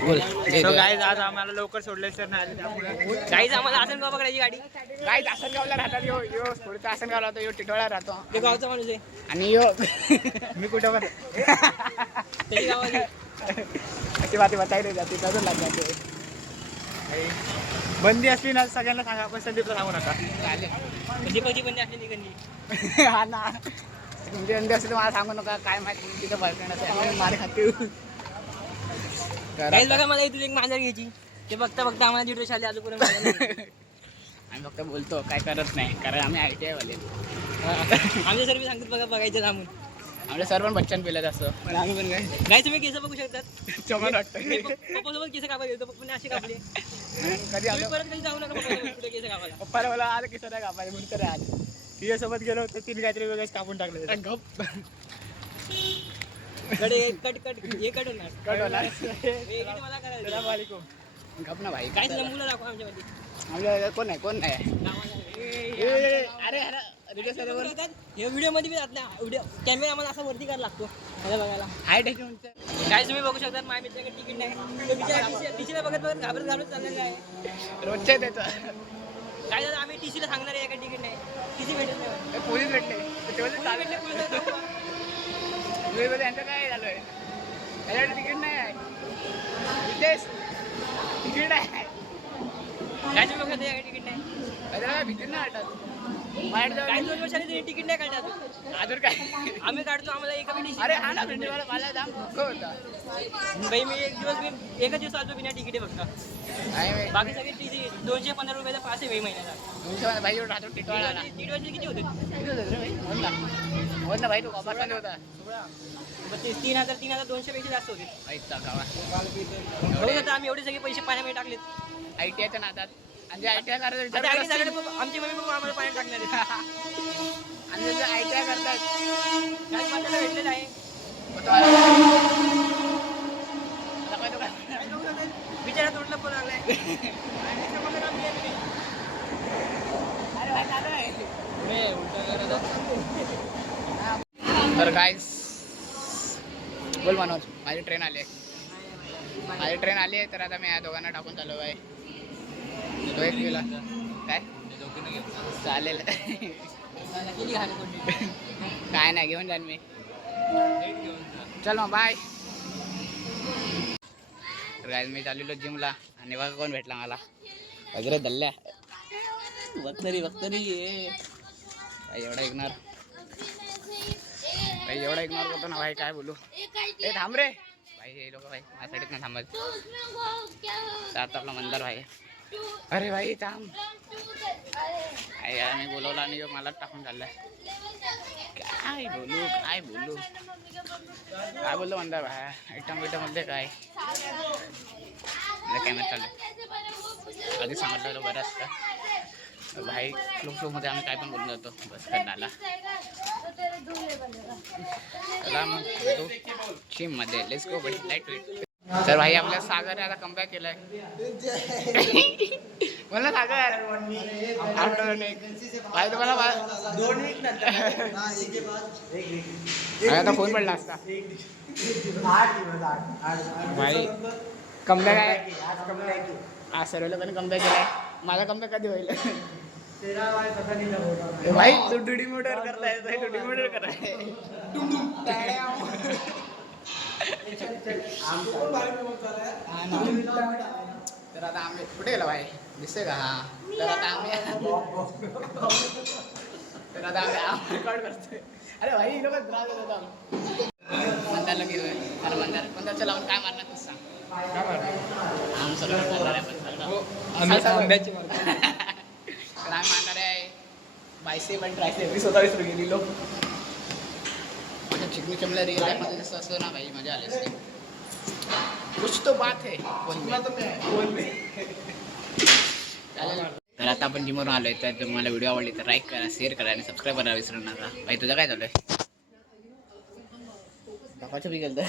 So guys आज आम्हाला लवकर सोडले सर नाही आले त्यामुळे गाईज आम्हाला आसनगाव पकडायची गाडी. गाईज आसनगावला राहतात. यो यो थोडं आसनगावला राहतो, यो टिटोळा राहतो. ते गावचा माणूस आहे. आणि यो मी कुठं पण त्याची गावाची अशी बाती बतायला जाते तसंच लागते. बंदी असली ना सगळ्यांना सांगा, आपण संदीपला सांगू नका. दीपकची बंदी असली निघणी हा ना. तुमची बंदी असली तर मला सांगू नका. काय माहिती तिथं बसण्याचं मारे खाते. काहीच बघा मला इथून एक मांजर घ्यायची. ते बघता बघता आम्हाला जिडो शाले अजूनपर्यंत आम्ही फक्त बोलतो, काय करत नाही. कारण आम्ही ITI वाले. आमच्या सर्व सांगतात बघा बघायचं थांबून. आमच्या सर्व बच्चन पिलं असतं. पण आम्ही पण काय तुम्ही केस बघू शकतात. चमन वाटतं पप्पासोबत केस कापायचे होतं. पप्पाने असे कापले. कधी परत कधी जाऊ नका पप्पासोबत केस कापायला. पप्पाला मला आज केस नाही कापायचे म्हणून तर आज तिच्यासोबत गेलो होतो. तिने काहीतरी वेगळंच कापून टाकलं. गप कट हे कट होणार. मला करायचं गप ना भाई. काय मुलं दाखवा आमच्यामध्ये. आमच्या कोण नाही. अरे हे व्हिडिओ मध्ये व्हिडिओ कॅमेरा आम्हाला असा वरती करायला लागतो मला बघायला. हाय काय तुम्ही बघू शकता. माझ्या मित्राकडे तिकीट नाही. टीसीला बघत घाबरत चाललेलं आहे. रोजच्या त्याचं काय झालं. आम्ही टीसीला सांगणार आहे का तिकीट नाही. टीसी भेटत नाही. पोलीस भेटले त्यांचं काय झालंय. त्याच्याकडे तिकीट नाही आहे. तिकीट आहे काय तुम्ही बघा तिकीट नाही. अरे भीती नाही वाटत. काही 2 वर्षांनी तिकीट नाही काढतात अजून काय. आम्ही काढतो. आम्हाला एका अरे हा ना मला जाम धोका होता भाई. मी एकच दिवस आलो बिना तिकीट बघता. बाकी सगळे टीसी 215 रुपयाचा पास आहे भाई महिन्याचा. भाई राहतो टिटवाळाला. दीड वर्ष किती होते भाई. तो कपाट होता 3,200 पेक्षा जास्त होते. आम्ही एवढे सगळे पैसे पाण्यामध्ये टाकलेत ITIच्या नादात. आणि ITI आमची मम्मी पप्पा आम्हाला पाण्यात टाकणार आहे. आणि ITI करतात काय पाण्याला भेटलेलं आहे. बिचारा तोडला पण लागलाय. तर गाईस बोल मनोज. माझी ट्रेन आली आहे. तर आता मी या दोघांना टाकून चालू आहे. तो एक गेला काय चालेल. काय नाही घेऊन जाईन मी. चल मग बाय. गाईज मी चाललेलो जिमला आणि बघा कोण भेटला मला. वगैरे दल्ल्या बघतरी एवढा इग्नोर करतो ना भाई. काय बोलू. ए थांब रे भाई. हे लोक भाई माझ्यासाठीच नाही थांबत. तर आपला मंदार भाई. अरे भाई थांब. मी बोलवला आणि मला टाकून चाललाय. काय बोललो मंदार भाई. आयटम मध्ये काय कॅमेरा चालू आधी सांगितलं बरं असतं भाई. फ्लो मध्ये आम्ही काय पण बोलून जातो. बस करण्याला चला मग भेटू जिम मध्ये. Let's go but light weight. तर भाई आपल्या सागरने आता कमबॅक केलाय. बोल ना सागर. भाई तुम्हाला 2 वीक नंतर आता फोन पडला असता भाई. कमबॅक आहे आज. सर्व लोकांनी कमबॅक केलाय. माझा कमबॅक कधी होईल. भाई तू डुडी मोटर करताय. तर आता आम्ही कुठे गेलो भाई दिसतंय का. हा तर आता आम्ही रेकॉर्ड करतोय. अरे भाई लोक त्रास देत होता. मंदारला गेलोय. अरे मंदारच्या लावून काय मारणार तू सांग. काय मारणार आम सर्व मारणार आहे. आंब्याची तर आम्ही मारणार आहे बायसेप आणि ट्रायसेप. मी स्वतः विसरून गेली लोक. माझ्या चिकनी चमला रिअल लाईफमध्ये जसं असतं ना भाई मजा आली असते. कुछ तो बात है. तर आता आपण जिमवरून आलोय. तर तुम्हाला व्हिडिओ आवडली तर लाईक करा, शेअर करा आणि सबस्क्राईब करायला विसरू नका. भाई तुझं काय चालू आहे. दाखवायचं बी गेलं